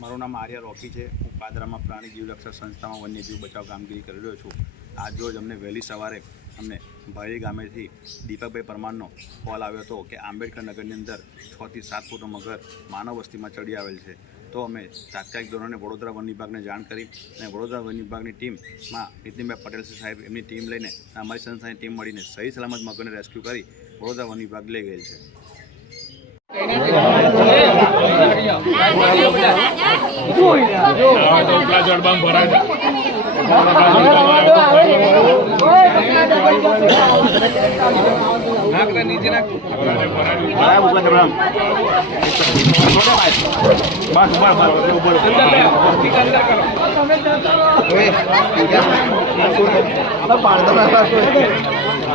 મારું નામ આર્ય રોકી છે. હું પાદરામાં પ્રાણી જીવરક્ષક સંસ્થામાં વન્યજીવ બચાવ કામગીરી કરી રહ્યો છું. આજ રોજ અમને વહેલી સવારે અમને ભારી ગામેથી દીપકભાઈ પરમારનો કોલ આવ્યો હતો કે આંબેડકર નગરની અંદર છથી સાત ફૂટનો મગર માનવ વસ્તીમાં ચડી આવેલ છે. તો અમે તાત્કાલિક ધોરણે વડોદરા વન વિભાગને જાણ કરી અને વડોદરા વન વિભાગની ટીમમાં નીતિનભાઈ પટેલ સાહેબ એમની ટીમ લઈને અમારી સંસ્થાની ટીમ મળીને સહી સલામત મગરને રેસ્ક્યુ કરી વડોદરા વન વિભાગ લઈ ગયેલ છે. ઉપલા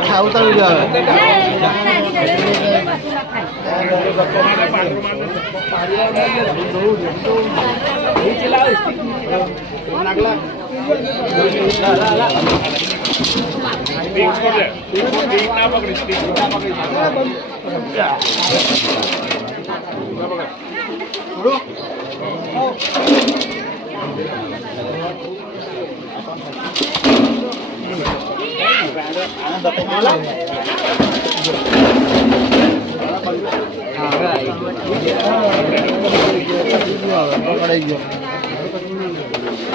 খাও তো Thank you. પકડાઈ ગયો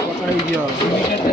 પકડાઈ ગયો